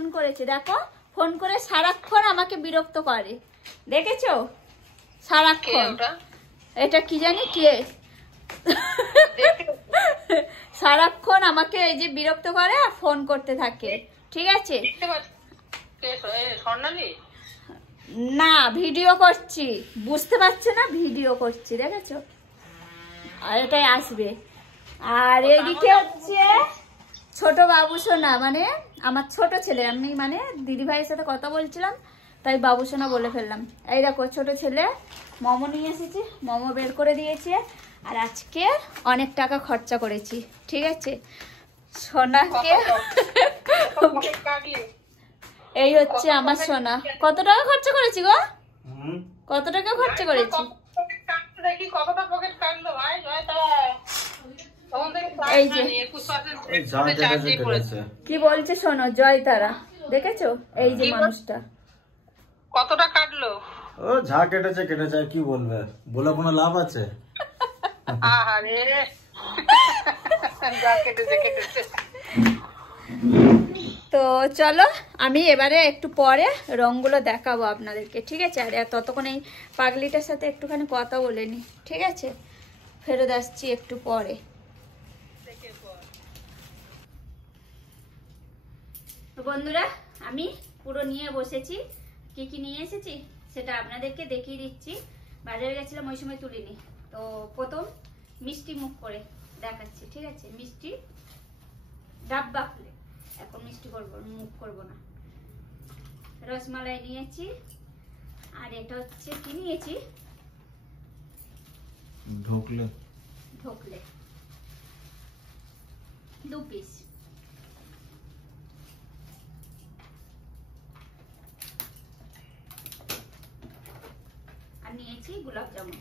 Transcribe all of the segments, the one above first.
Phone করেছে, দেখো phone করে সারাক্ষণ আমাকে বিরক্ত করে, দেখেছো সারাক্ষণ। এটা কি জানি কে, সারাক্ষণ আমাকে এই যে বিরক্ত করে আর ফোন করতে থাকে, ঠিক আছে? না ভিডিও করছি, বুঝতে পারছে না ভিডিও করছি, দেখেছো? আর এটাই আসবে। আর এদিকে হচ্ছে ছোট বাবুসোনা, মানে আমার ছোট ছেলে, আমি মানে দিদি ভাইয়ের সাথে কথা বলছিলাম তাই বাবুসোনা বলে ফেললাম। এই দেখো ছোট ছেলে মোমো নিয়ে এসেছি, মোমো বের করে দিয়েছে। আর আজকে অনেক টাকা খরচা করেছি, ঠিক আছে? সোনাকে এই হচ্ছে আমার সোনা। কত টাকা খরচা করেছি গো? কত টাকা খরচা করেছি? এই যে কি বলছে শোনো, জয় তারা, দেখেছো? এই যে মানুষটা কতটা কাটলো? ও যা কেটেছে কেটেছে, কি বলবে, বলে কোনো লাভ আছে? আরে যা কেটেছে কেটেছে। তো চলো আমি এবারে একটু পরে রংগুলো দেখাবো আপনাদেরকে, ঠিক আছে? আর ততক্ষণ এই পাগলিটার সাথে একটুখানি কথা বলে নি, ঠিক আছে? ফেরত আসছি একটু পরে। তো বন্ধুরা আমি পুরো নিয়ে বসেছি, কি কি নিয়ে এসেছি সেটা আপনাদেরকে দেখিয়ে দিচ্ছি। বাজারে গেছিলাম ওই সময় তুলিনি। তো প্রথম মিষ্টি মুখ করে দেখাচ্ছি, ঠিক আছে? মিষ্টি ডাব্বা খুলে, এখন মিষ্টি করবো, মুখ করবো না। রসমালাই নিয়েছি। আর এটা হচ্ছে কি নিয়েছি, ঢোকলে 2 পিস। আর নিয়েছি গোলাপ জামুন।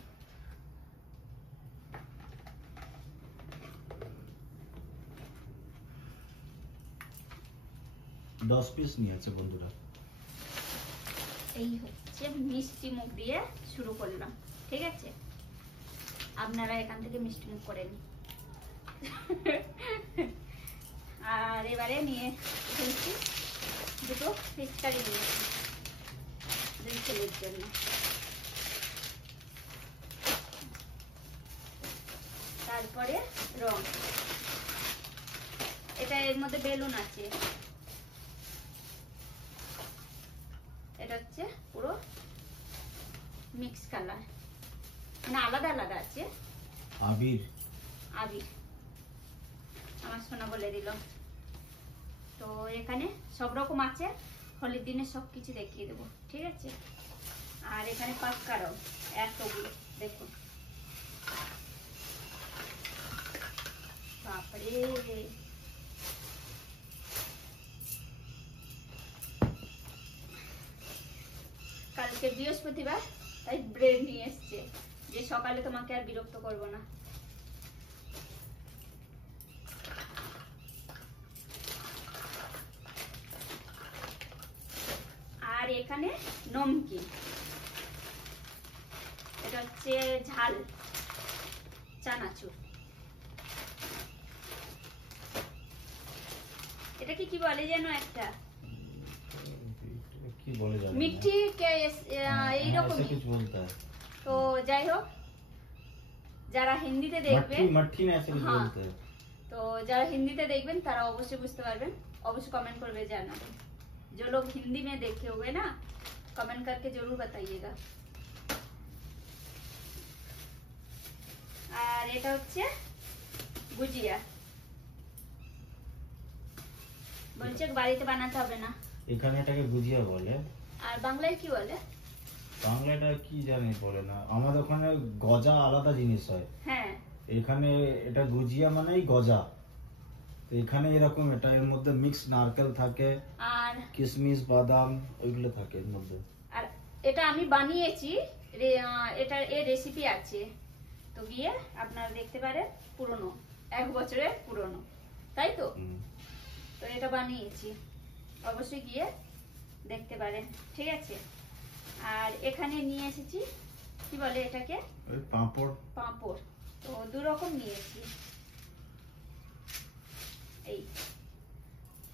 দশ পিস নিয়েছে বন্ধুরা। এই হচ্ছে মিষ্টি মুখ দিয়ে শুরু করলাম, ঠিক আছে? আপনারা এখান থেকে মিষ্টি মুখ করে নিন। আর এবারে নিয়ে ফেলছি দুটো পিচকারি নিয়েছি দুই ছেলের জন্য। তারপরে রং, এটা এর মধ্যে বেলুন আছে। এটা হচ্ছে পুরো মিক্স কালার, মানে আলাদা আলাদা আছে। আবির আমার সোনা বলে দিল। তো এখানে সব রকম আছে, হোলির দিনে সবকিছু দেখিয়ে দেবো, ঠিক আছে? আর এখানে পাক্কা রং এতগুলো, দেখুন বাপরে। কালকে বৃহস্পতিবার তাই ব্রেড নিয়ে এসছে, যে সকালে তোমাকে আর বিরক্ত করব না। আর এখানে নমকিন, এটা হচ্ছে ঝাল চানাচুর। এটাকে কি বলে যেন একটা, কি বলে জানি না, মিষ্টি এইরকম কিছু বলতে হয়। তো যাই হোক, যারা হিন্দিতে দেখবেন, মটকি না ऐसे कुछ बोलते हैं। तो যারা হিন্দিতে দেখবেন তারা অবশ্যই বুঝতে পারবেন, অবশ্যই কমেंट করবে জানাবেন। जो लोग हिंदी में देखे होंगे ना, कमेंट करके जरूर बताइएगा। আর এটা হচ্ছে গুজিয়া, বলছে বাড়িতে বানাতে হবে না, এখানে এটাকে গুজিয়া বলে। আর বাংলায় কি বলে? বাংলাটা কি জানি বলে না, আমাদের ওখানে গজা আলাদা জিনিস হয়। হ্যাঁ এখানে এটা গুজিয়া মানেই গজা। তো এখানে এরকম, এটা এর মধ্যে মিক্স নারকেল থাকে আর কিশমিশ বাদাম ওইগুলো থাকে এর মধ্যে। আর এটা আমি বানিয়েছি, এটার এর রেসিপি আছে, তো গিয়ে আপনারা দেখতে পারেন, পুরনো 1 বছরের পুরনো, তাই তো? তো এটা বানিয়েছি, অবশ্যই গিয়ে দেখতে পারেন, ঠিক আছে? আর এখানে নিয়ে এসেছি কি বলে এটাকে, ওই পাঁপড়। তো 2 রকম নিয়েছি। এই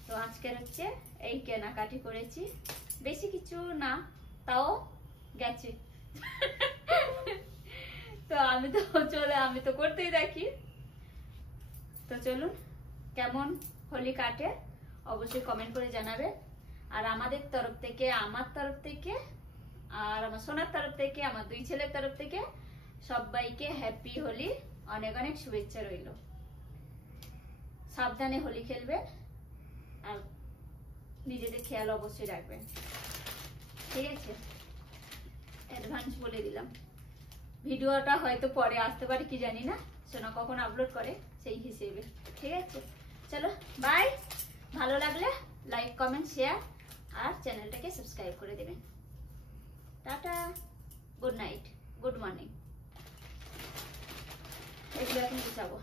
তো আজকের হচ্ছে এই কেনাকাটি করেছি, বেশি কিছু না, তাও গেছে। তো আমি তো করতেই থাকি। তো চলুন, কেমন হোলি কাটে অবশ্যই কমেন্ট করে জানাবে। আর আমাদের তরফ থেকে, আমার তরফ থেকে, আর আমার সোনার তরফ থেকে, আমার দুই ছেলের তরফ থেকে সবাইকে হ্যাপি হোলি, অনেক অনেক শুভেচ্ছা রইল। সাবধানে হোলি খেলবেন আর নিজেদের খেয়াল অবশ্যই রাখবেন, ঠিক আছে? অ্যাডভান্স বলে দিলাম। ভিডিওটা হয়তো পরে আসতে পারে, কি জানি না, সোনা কখন আপলোড করে সেই হিসেবে, ঠিক আছে? চলো বাই। ভালো লাগলে লাইক, কমেন্ট, শেয়ার আর চ্যানেলটাকে সাবস্ক্রাইব করে দেবেন। Tata, good night, good morning. এগুলো এখন গুছাবো।